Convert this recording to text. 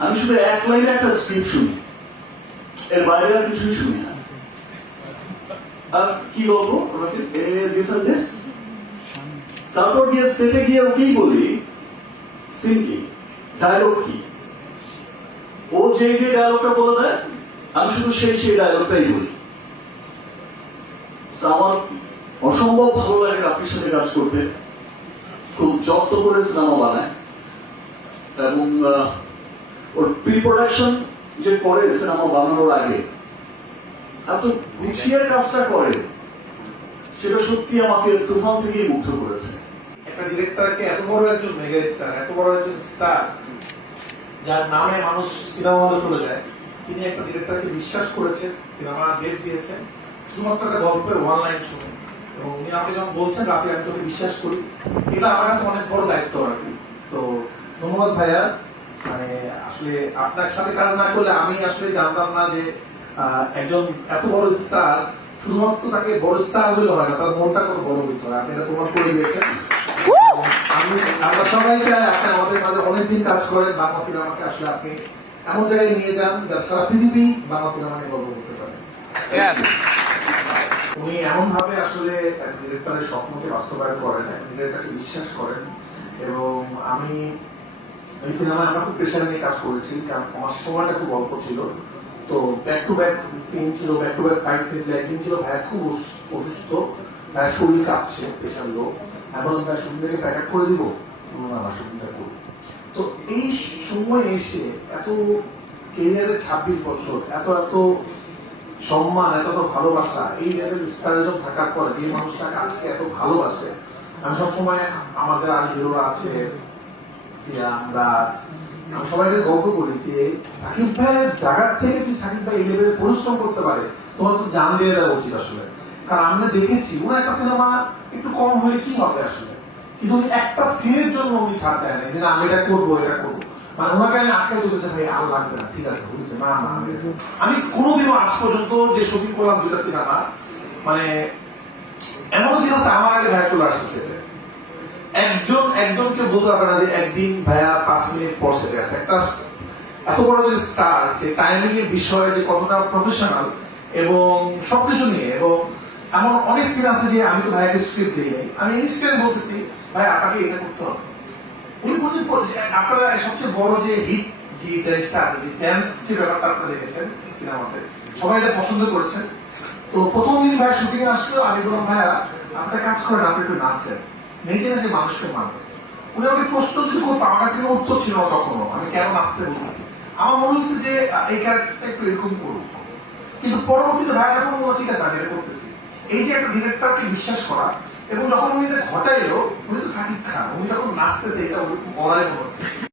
আমি শুধু এক লাইনে একটা স্ক্রিপ্ট শুনি। এর বাইরে আর কিছুই শুনি না। আর কি দিস তারপর গিয়ে সেটে গিয়ে ওকেই বলি সিন ডায়লগ কি? ও যে যে ডায়লগটা বলে দেয়, আমি শুধু সেই সেই ডায়লগটাই বলি। আমার অসম্ভব ভালো লাগে রাফির সাথে কাজ করতে। খুব যত্ন করে সিনেমা বানায়। এবং ওর প্রি প্রোডাকশন যে করে সিনেমা বানানোর আগে এত গুছিয়ে কাজটা করে, সেটা সত্যি আমাকে তুফান থেকেই মুগ্ধ করেছে। একটা ডিরেক্টরকে এত বড় একজন মেগা স্টার এত বড় একজন স্টার যার নামে মানুষ সিনেমা হলে চলে যায়, তিনি একটা ডিরেক্টরকে বিশ্বাস করেছেন সিনেমা ডেট দিয়েছেন শুধুমাত্র একটা গল্পের ওয়ান লাইন শুনে এবং উনি আপনি যখন বলছেন, রাফি, আমি তোকে বিশ্বাস করি, এটা আমার কাছে অনেক বড় দায়িত্ব আর কি। তো ধন্যবাদ ভাইয়া। মানে আসলে আপনার সাথে কাজ না করলে আমি আসলে জানতাম না যে একজন এত বড় স্টার শুধুমাত্র তাকে বড় স্টার হলে হয় না তার মনটা কত বড় হইতে। হয় আপনি এটা প্রমাণ করে দিয়েছেন। আমি আমরা সবাই চাই আপনি আমাদের মাঝে অনেকদিন কাজ করেন বাংলা সিনেমাকে আসলে আপনি এমন জায়গায় নিয়ে যান যা সারা পৃথিবী বাংলা সিনেমাকে গর্ব করতে পারে। উনি এমন ভাবে আসলে ডিরেক্টরের স্বপ্নকে বাস্তবায়ন করেন ডিরেক্টরকে বিশ্বাস করেন এবং আমি এই সিনেমায় আমরা খুব প্রেশার নিয়ে কাজ করেছি, কারণ আমার সময়টা খুব অল্প ছিল। তো ব্যাক টু ব্যাক সিন ছিল back to back fight scene একদিন ছিল ভাইয়া খুব অসুস্থ, ভাইয়া শরীর কাঁপছে প্রেশার লো এখন ভাই থেকে প্যাক আপ করে দিব আমার শুটিংটা করব। তো এই সময় এসে এত কেরিয়ারের ছাব্বিশ বছর, এত এত সম্মান, এত এত ভালোবাসা, এই লেভেল স্টারিজম থাকার পর যে মানুষটাকে আজকে এত ভালোবাসে, আমি সবসময় আমাদের আর হিরোরা আছে সবাইকে গল্প করি যে সাকিব ভাইয়ের জায়গার থেকে তুই সাকিব ভাই এই লেভেলে পরিশ্রম করতে পারে তোমার তো জান দিয়ে দেওয়া উচিত আসলে। কারণ আমরা দেখেছি ওনার একটা সিনেমা একটু কম হলে কি হবে আসলে? কিন্তু একটা সিনের জন্য উনি ছাড় দেয় না যে না, আমি এটা করব এটা করব। মানে ওনাকে আমি আটকে দিতে ভাই আর লাগবে না ঠিক আছে বুঝছে? না না আমি কোনোদিনও আজ পর্যন্ত যে শুটিং করলাম দুটা সিনেমা মানে এমন দিন আছে আমার আগে ভাই চলে আসছে সেটা। একজন, একজনকে বলতে পারবে না যে একদিন ভাইয়া পাঁচ মিনিট পর সেটে আছে একটা এত বড় যে স্টার যে টাইমিং এর বিষয়ে যে কতটা প্রফেশনাল এবং সবকিছু নিয়ে, এবং এমন অনেক সিন আছে যে আমি তো ভাইয়াকে স্ক্রিপ্ট দিই নাই। আমি ইনস্ট্যান্ট বলতেছি ভাই আপনাকে এটা করতে হবে। উনি যে আপনারা সবচেয়ে বড় যে হিট যে জিনিসটা আছে, যে ড্যান্স যে ব্যাপারটা আপনারা দেখেছেন সিনেমাতে, সবাই এটা পছন্দ করছেন তো প্রথম দিন ভাই শুটিং আসলো, আমি বললাম, ভাইয়া, আপনার কাজ করেন, আপনি একটু নাচেন। নেচে যে মানুষকে মারবে উনি আমাকে প্রশ্ন যদি করতো, আমার কাছে উত্তর ছিল না তখনও। আমি কেন নাচতে বলতেছি আমার মনে হচ্ছে যে এই ক্যারেক্টারটা একটু এরকম করুক। কিন্তু পরবর্তীতে, ভাই, এখন মনে ঠিক আছে, আমি এটা করতেছি। এই যে একটা ডিরেক্টরকে বিশ্বাস করা, এবং যখন উনি এটা ঘটাইলো, উনি তো সাকিব খান। উনি যখন নাচতেছে, এটা মনে হচ্ছে।